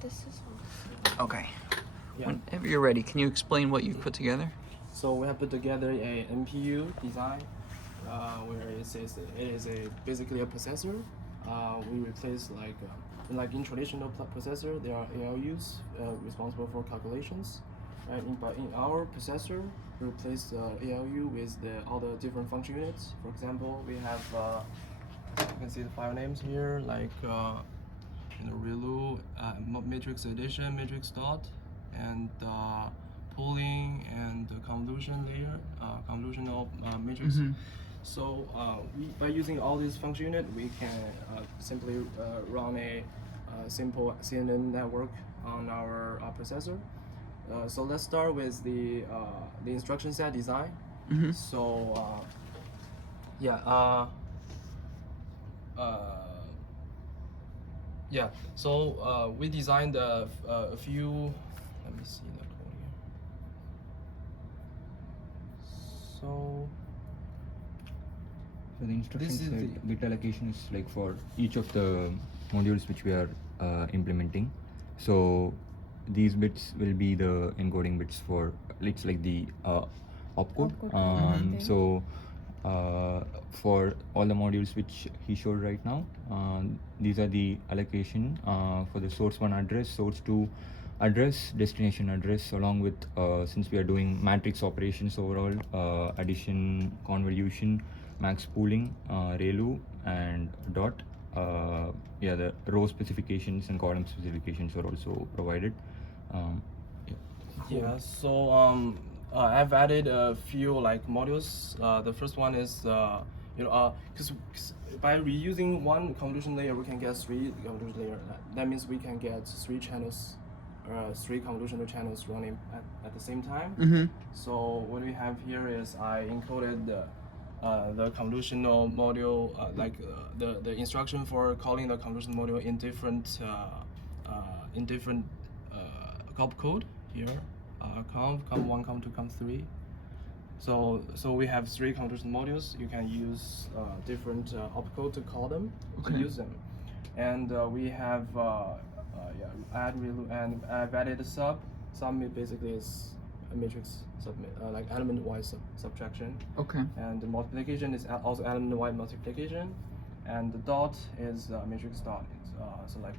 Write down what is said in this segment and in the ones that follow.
This is Okay. Yeah. Whenever you're ready, can you explain what you've put together? So we have put together a NPU design, where it is basically a processor. We replace like in traditional processor, there are ALUs responsible for calculations, right? But in our processor, we replace ALU with all the different function units. For example, we have you can see the file names here, like ReLU, matrix addition, matrix dot, and pooling and convolution layer, convolutional matrix. So by using all these function unit, we can simply run a simple CNN network on our processor. So let's start with the instruction set design. So so we designed a few. Let me see the code here. So the instruction this is set bit allocation is like for each of the modules which we are implementing. So these bits will be the encoding bits for it's like the opcode. So for all the modules which he showed right now, these are the allocation for the source 1 address, source 2 address, destination address, along with since we are doing matrix operations overall, addition, convolution, max pooling, ReLU, and dot. The row specifications and column specifications are also provided. So I've added a few like modules. The first one is because by reusing one convolution layer, we can get 3 convolution layer. That means we can get 3 channels, 3 convolutional channels running at the same time. So what we have here is I encoded the convolutional module, the instruction for calling the convolution module in different opcode here. conv 1, conv 2, conv 3. So we have 3 convolution modules. You can use different opcode to call them, to use them. And we have add ReLU, and I've added a sub. Sum basically is a matrix submit, like element-wise subtraction. And the multiplication is also element-wise multiplication. And the dot is matrix dot. So like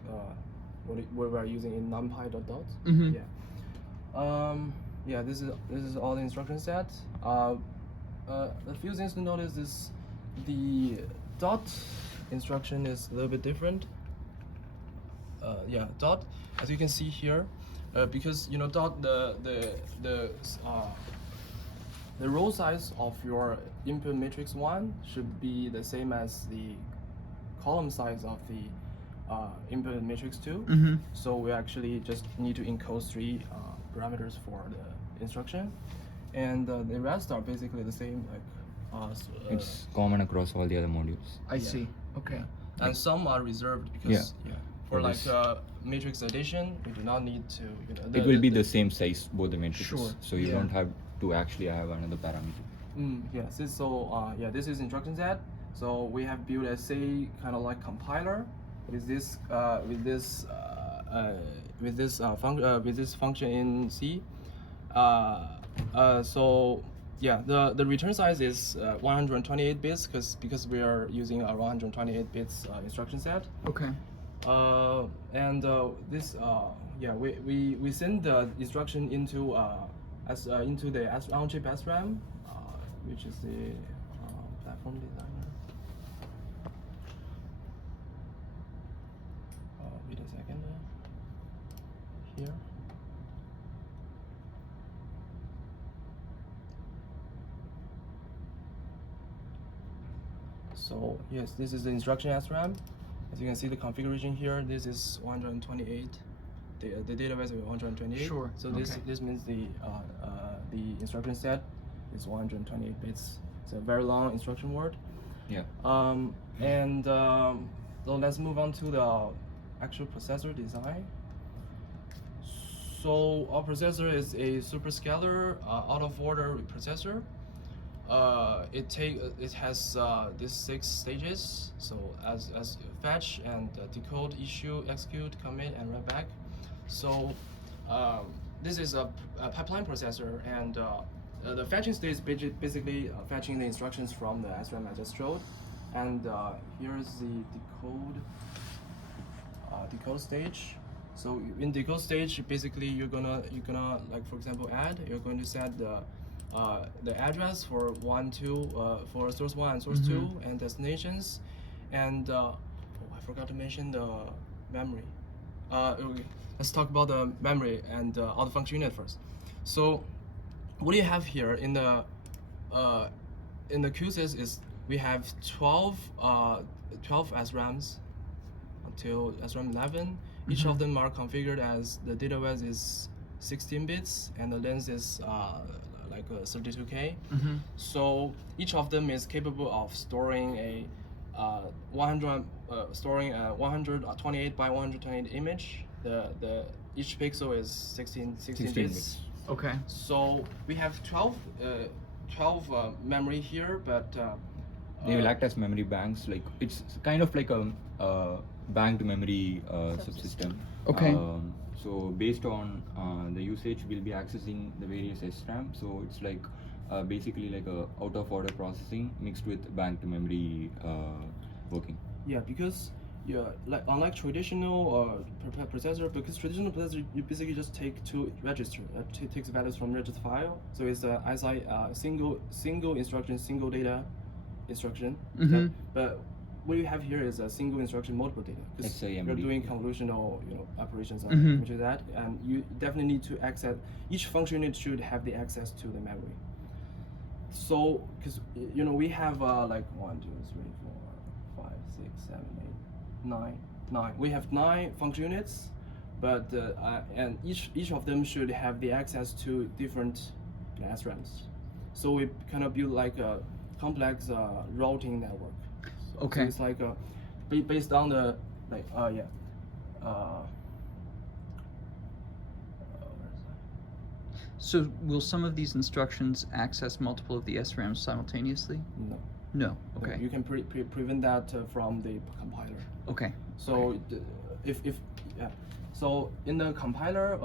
what we're using in NumPy dot. This is all the instruction set. A few things to notice is the dot instruction is a little bit different. Dot, as you can see here, because dot the row size of your input matrix 1 should be the same as the column size of the input matrix 2. So we actually just need to encode 3 parameters for the instruction, and the rest are basically the same. It's common across all the other modules. I see. Okay. And some are reserved because for like matrix addition, we do not need to. It will be the same size both the matrices. Sure. So you don't have to actually have another parameter. Yes. This is instruction set. So we have built a C kind of like compiler with this function in C. The return size is 128 bits because we are using a 128 bits instruction set. We send the instruction into the on-chip SRAM, which is the platform designer. Wait a second. Here. So yes, this is the instruction SRAM. As you can see, the configuration here, this is 128. The data base is 128. Sure. So this means the instruction set is 128 bits. It's a very long instruction word. So let's move on to the actual processor design. So our processor is a superscalar out of order processor. It has these 6 stages. So as fetch and decode, issue, execute, commit, and write back. So this is a pipeline processor, and the fetching stage is basically fetching the instructions from the SRAM I just showed, and here's the decode stage. So in decode stage, basically you're gonna like, for example, you're going to set the address for for source 1 and source 2 and destinations, and I forgot to mention the memory. Okay, let's talk about the memory and all the function unit first. So what you have here in the QSys is we have 12 SRAMs until SRAM 11. Each of them are configured as the data width is 16 bits and the length is like 32K. So each of them is capable of storing a 128 by 128 image. Each pixel is 16 bits. Okay. So we have 12 memory here, but they will act as memory banks. Like it's kind of like a banked memory subsystem. Okay. So based on the usage, we'll be accessing the various SRAM. So it's like basically like a out of order processing mixed with banked memory working. Yeah, because like unlike traditional processor, because traditional processor you basically just take two registers. It takes values from register file. So it's a SI single instruction, single data instruction. But what you have here is a single instruction, multiple data. Because you're doing convolutional, operations on which is that, and you definitely need to access each function unit should have the access to the memory. So, because we have like 1, 2, 3, 4, 5, 6, 7, 8, 9. We have 9 function units, but and each of them should have the access to different SRAMs. So we kind of build like a complex routing network. Okay. So it's like based on the So will some of these instructions access multiple of the SRAMs simultaneously? No. No. Okay. You can prevent that from the compiler. Okay. So so in the compiler,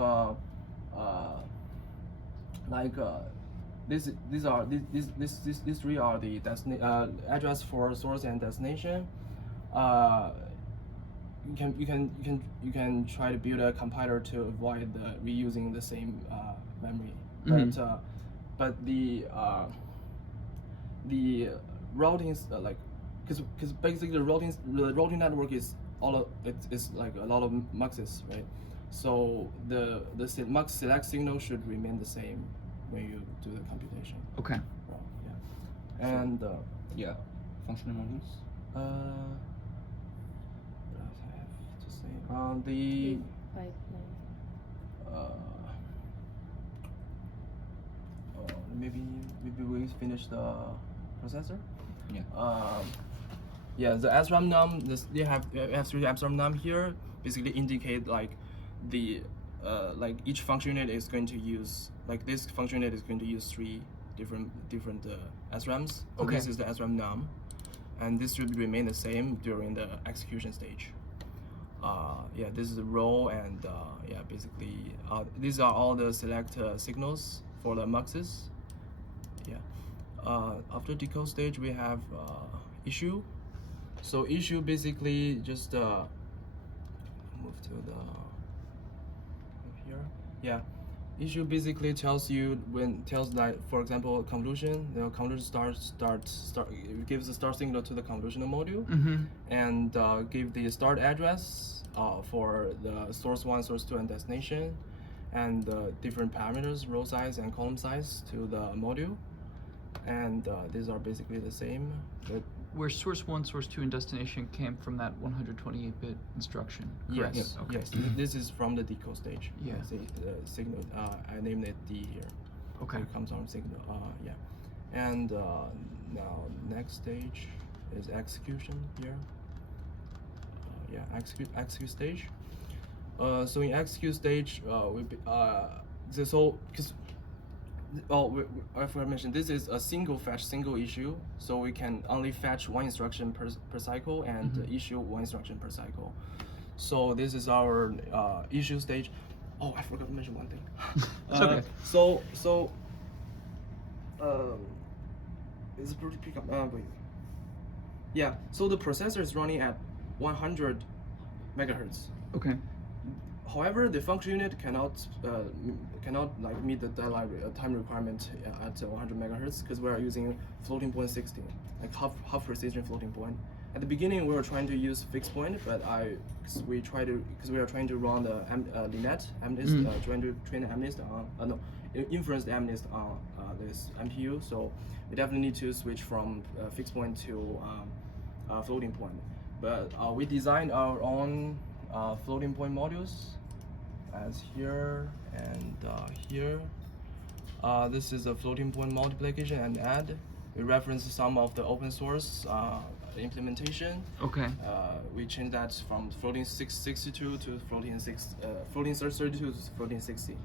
these three are the address for source and destination. You can try to build a compiler to avoid reusing the same memory, but the routing because basically the routing network is it's like a lot of muxes, right? So the mux select signal should remain the same when you do the computation. Okay. Yeah. And functional modules. What else I have to say? The maybe we finish the processor. Yeah. The SRAM num. You have 3 SRAM num here. Basically indicate like the like each function unit is going to use, like this function unit is going to use 3 different SRAMs. So Okay. this is the SRAM num, and this should remain the same during the execution stage. This is the row, and basically these are all the select signals for the muxes. After decode stage, we have issue. So issue basically just move to the here. Issue basically tells that, for example, convolution. The convolution it gives the start signal to the convolutional module, and give the start address for the source 1, source 2, and destination, and different parameters, row size and column size to the module. And these are basically the same. Where source 1, source 2, and destination came from that 128-bit instruction, correct? Yes. Okay. Yes. This is from the decode stage. Yeah. The signal. I named it D here. Okay. So it comes from signal. And now next stage is execution here. Execute stage. So in execute stage, I forgot to mention, this is a single fetch, single issue, so we can only fetch 1 instruction per cycle and issue 1 instruction per cycle. So this is our issue stage. Oh, I forgot to mention one thing. It's okay. It's a pretty pick up. Wait. Yeah. So the processor is running at 100 megahertz. Okay. However, the function unit cannot like meet the deadline time requirement at 100 megahertz because we are using floating point 16, like half precision floating point. At the beginning, we were trying to use fixed point, but because we are trying to run the MNIST, trying to train the MNIST on inference the MNIST on this MPU. So we definitely need to switch from fixed point to floating point. But we designed our own floating point modules, as here and here. This is a floating point multiplication and add. We reference some of the open source implementation. Okay. We changed that from floating 662 to floating 32 to floating 60.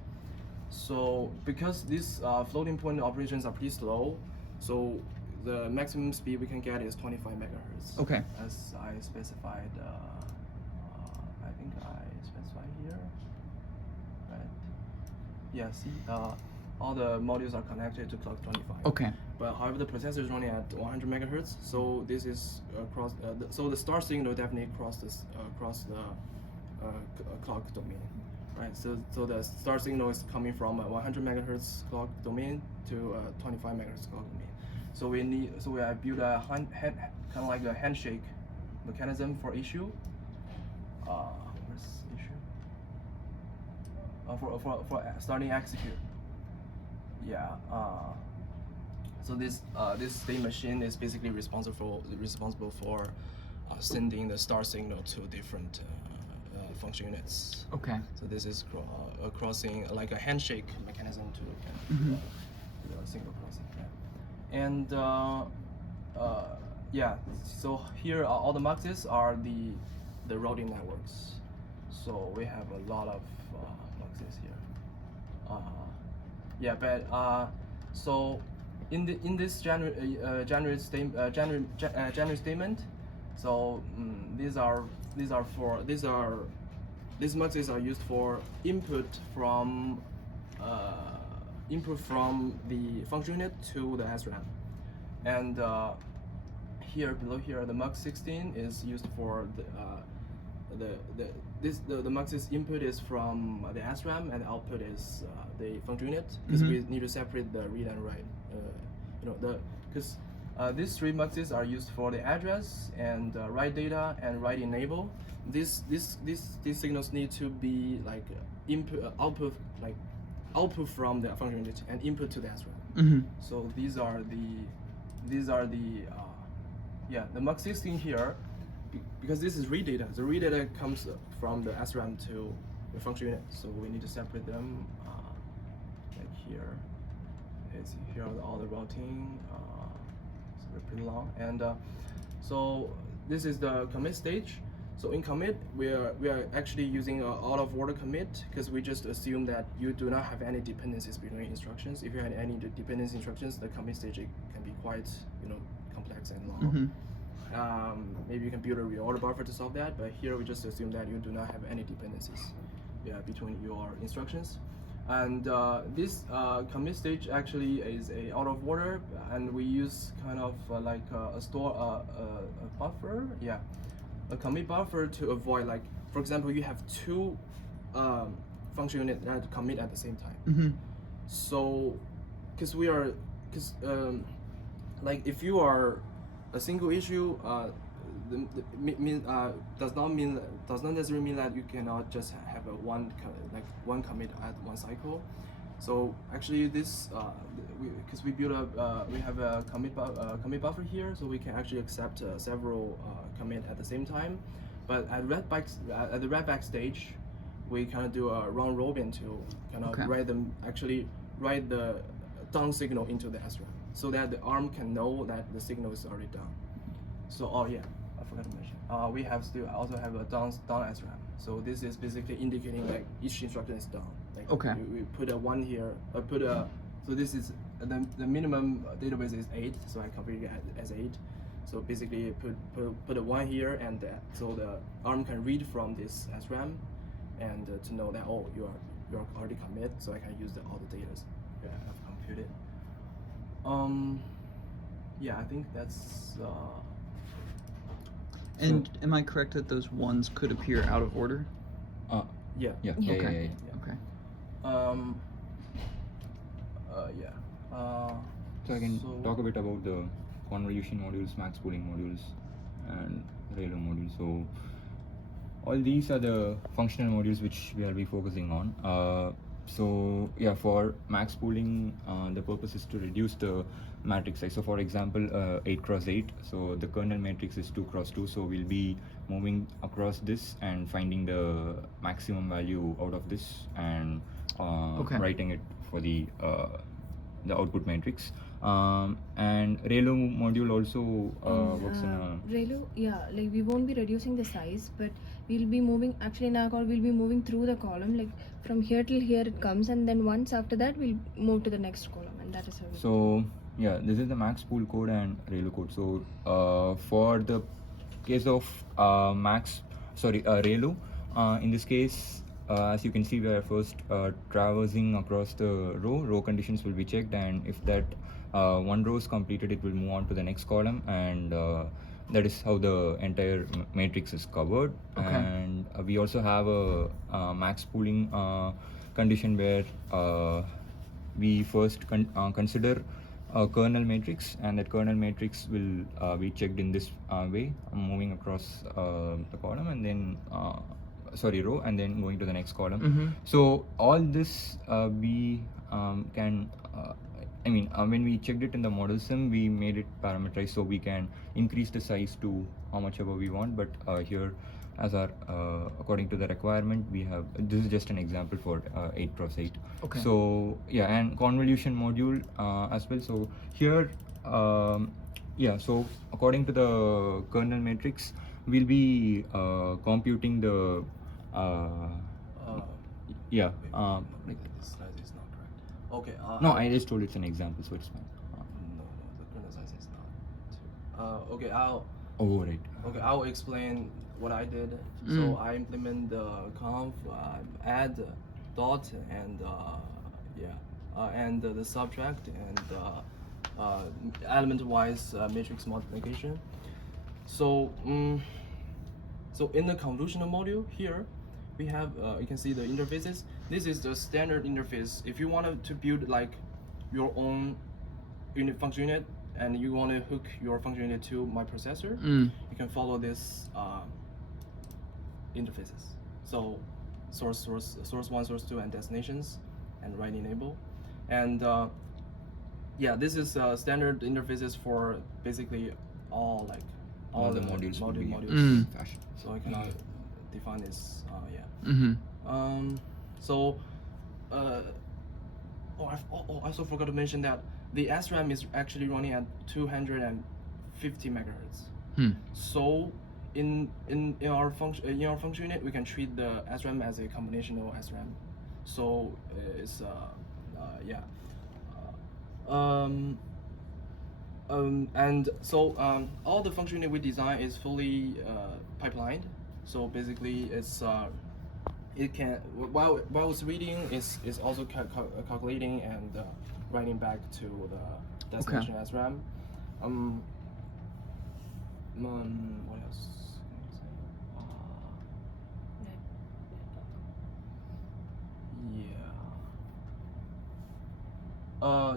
So because these floating point operations are pretty slow, so the maximum speed we can get is 25 megahertz. Okay. As I specified, I think I specified here, right? Yeah, see, all the modules are connected to clock 25. Okay. But however, the processor is running at 100 megahertz, so this is across. So the start signal definitely across the clock domain, right? So the start signal is coming from a 100 megahertz clock domain to a 25 megahertz clock domain. So we built a kind of like a handshake mechanism for issue. Where's issue? For starting execute. Yeah. So this state machine is basically responsible for sending the start signal to different function units. Okay. So this is crossing like a handshake mechanism to signal crossing. Yeah. And yeah. So here all the muxes are the routing networks. So we have a lot of muxes here. Yeah, but so in this January statement, so these muxes are used for input from the function unit to the SRAM, and here below here the mux 16 is used for the mux's input is from the SRAM and output is the function unit, because we need to separate the read and write. Because these three muxes are used for the address and write data and write enable. These signals need to be like output from the function unit and input to the SRAM. So these are the mux 16 here. Because this is read data, the read data comes from the SRAM to the function unit, so we need to separate them. Like here, here are all the routing. So they're pretty long, and so this is the commit stage. So in commit, we are actually using out of order commit, because we just assume that you do not have any dependencies between instructions. If you had any dependency instructions, the commit stage can be quite complex and long. Maybe you can build a reorder buffer to solve that, but here we just assume that you do not have any dependencies between your instructions. And this commit stage actually is a out of order, and we use kind of like a buffer, a commit buffer to avoid, like, for example, you have two function units that commit at the same time. So, like if you are a single issue, does not necessarily mean that you cannot just have one commit at one cycle. So actually, this because we have a commit buffer here, so we can actually accept several commit at the same time. But at the readback stage, we kind of do a round robin to kind of write the down signal into the SRAM, so that the ARM can know that the signal is already down. So I forgot to mention, we also have a down SRAM. So this is basically indicating like each instruction is down. Like we put a 1 here, so this is the minimum database is 8, so I configure it as 8. So basically put a 1 here, and so the ARM can read from this SRAM and to know that you're already commit, so I can use all the data I've computed. Yeah, I think that's. And am I correct that those ones could appear out of order? Yeah. Yeah. Okay. Okay. Yeah. So I can talk a bit about the convolution modules, max pooling modules, and ReLU modules. So all these are the functional modules which we will be focusing on. So yeah, for max pooling, the purpose is to reduce the matrix size. So for example, 8x8. So the kernel matrix is 2x2. So we'll be moving across this and finding the maximum value out of this and writing it for the output matrix. And ReLU module also works in a ReLU, yeah, like we won't be reducing the size, but we'll be moving, actually in our code we'll be moving through the column, like from here till here it comes, and then once after that we'll move to the next column, and that is how we So yeah, this is the max pool code and ReLU code. So for the case of ReLU, in this case, as you can see, we are first traversing across the row conditions will be checked, and if that one row is completed, it will move on to the next column, and that is how the entire matrix is covered. Okay. And we also have a max pooling condition where we first consider a kernel matrix, and that kernel matrix will be checked in this way, moving across the column, and then row, and then going to the next column. So all this we can when we checked it in the model sim, we made it parameterized, so we can increase the size to how much ever we want. But here, as our according to the requirement, we have, this is just an example for 8x8. Okay. So yeah, and convolution module as well. So here, so according to the kernel matrix, we'll be computing the this size is not correct. Okay. no, I just told it's an example, so it's fine. No, the kernel size is not. Okay, Oh, right. Okay, I'll explain what I did. So I implement the conv, add, dot, and and the subtract, and element-wise matrix multiplication. So so in the convolutional module here, we have you can see the interfaces. This is the standard interface. If you want to build like your own function unit, and you want to hook your function unit to my processor, you can follow this interfaces. So source 1, source 2, and destinations, and write enable. And yeah, this is standard interfaces for basically all the modules. Fashion. So I can define this. So I also forgot to mention that the SRAM is actually running at 250 megahertz. So in our function unit, we can treat the SRAM as a combinational SRAM. So it's and so all the function unit we design is fully pipelined. So basically, it's it can while it's reading, is also calculating and writing back to the destination SRAM. What else can I say?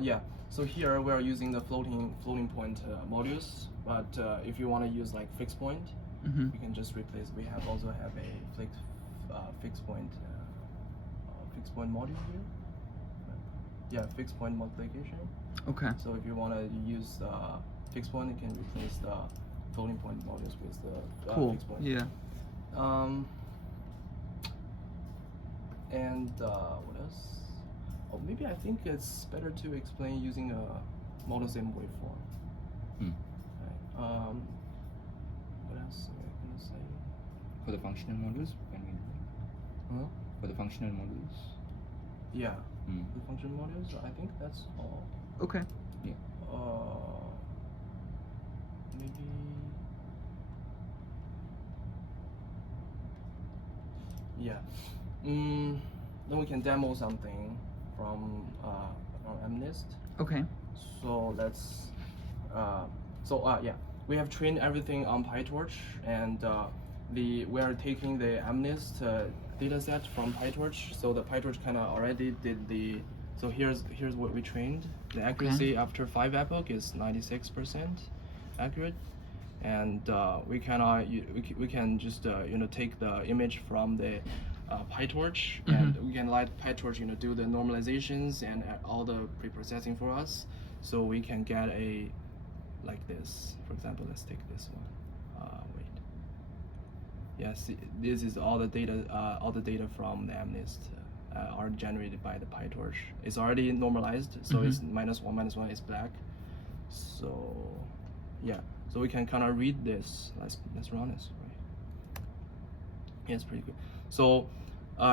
Yeah. So here we are using the floating point modules, but if you want to use like fixed point, you can just replace. We also have a fixed point module here. Yeah, fixed point multiplication. Okay. So if you want to use fixed point, you can replace the floating point modules with the fixed point. Yeah. And what else? Oh, maybe I think it's better to explain using a model sim waveform. Right. What else am I gonna say? For the functional modules, can we? For the functional modules. Yeah. The functional modules. I think that's all. Okay. Yeah. Maybe. Yeah. then we can demo something from MNIST. Okay. So let's yeah, we have trained everything on PyTorch, and we are taking the MNIST data set from PyTorch. So the PyTorch kind of already did the. So here's what we trained. The accuracy after 5 epoch is 96% accurate, and we can just take the image from the PyTorch, and we can let PyTorch do the normalizations and all the pre-processing for us, so we can get a like this. For example, let's take this one. Wait. Yes, this is all the data from the MNIST are generated by the PyTorch. It's already normalized, so it's -1 is black. So yeah, so we can kind of read this. Let's run this. Right. Yeah, it's pretty good. So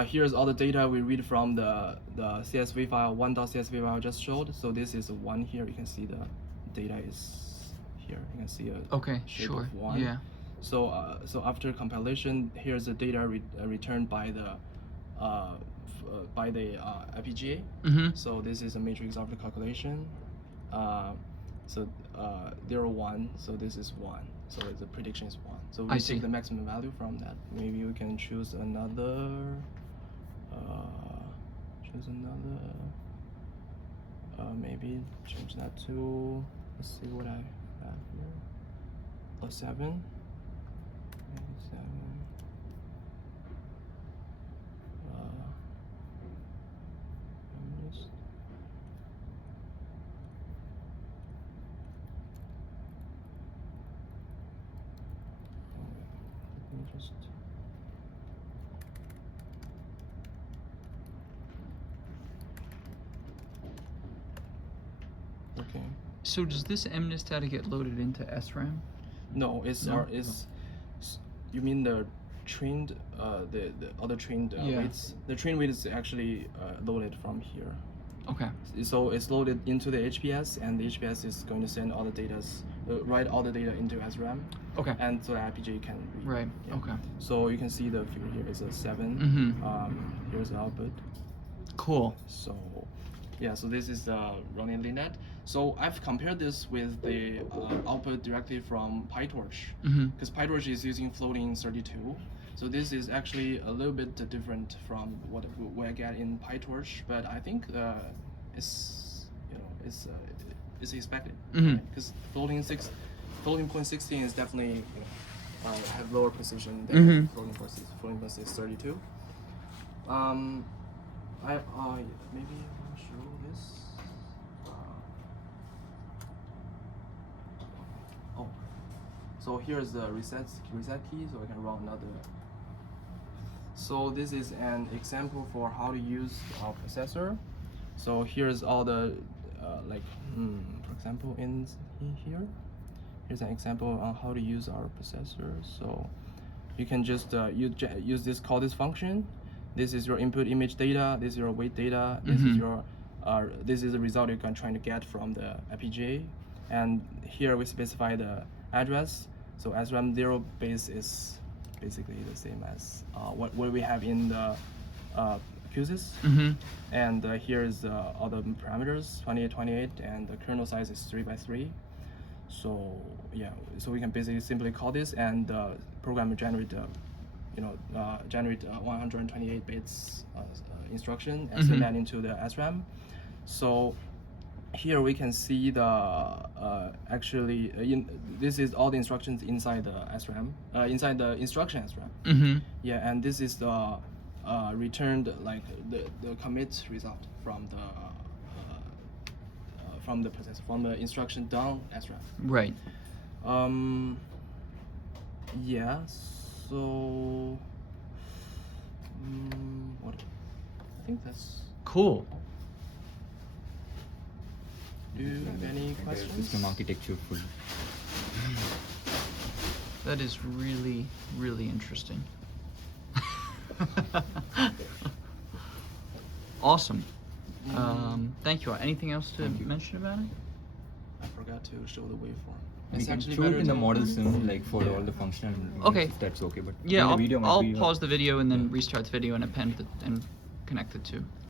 here's all the data we read from the CSV file, 1.csv file I just showed. So this is a 1 here. You can see the data is here. You can see a shape of 1. Yeah. So so after compilation, here's the data returned by the FPGA. So this is a matrix of the calculation. So 0, 1. So this is 1. So the prediction is 1. So we take the maximum value from that. Maybe we can choose another. Maybe change that to. Let's see what I have here. A 7. Maybe 7. Okay. So does this MNIST data get loaded into SRAM? No, you mean the trained the other trained weights? The trained weight is actually loaded from here. Okay. So it's loaded into the HPS, and the HPS is going to send all the data, write all the data into SRAM. Okay. And so the FPGA can read. Right. Yeah. Okay. So you can see the figure here is a 7. Here's the output. Cool. So yeah, so this is running LeanNet. So I've compared this with the output directly from PyTorch, because PyTorch is using floating 32. So this is actually a little bit different from what I get in PyTorch, but I think it's expected, because floating 0.16 is definitely have lower precision than floating 32. Maybe I'll show this. So here's the reset key, so I can run another. So this is an example for how to use our processor. So here's all the for example, in here, here's an example on how to use our processor. So you can just call this function. This is your input image data. This is your weight data. This is your this is the result you're trying to get from the FPGA. And here we specify the address. So SRAM 0 base is basically the same as what we have in the QSYS. And here is all the parameters, 28, and the kernel size is 3 by 3. So yeah, so we can basically simply call this, and the program will generate generate 128 bits instruction and send that into the SRAM. So here we can see the this is all the instructions inside the SRAM, inside the instruction SRAM. Yeah, and this is the returned the commit result from the processor, from the instruction down SRAM. Right. Yeah. So what? I think that's cool. Do you have any questions? System architecture full. That is really, really interesting. Awesome. Thank you. Anything else to mention about it? I forgot to show the waveform. We can show it in the model soon, like for all the functional. Okay. If that's okay, but Yeah, in the video I'll might be, pause the video and then restart the video and append and connected to?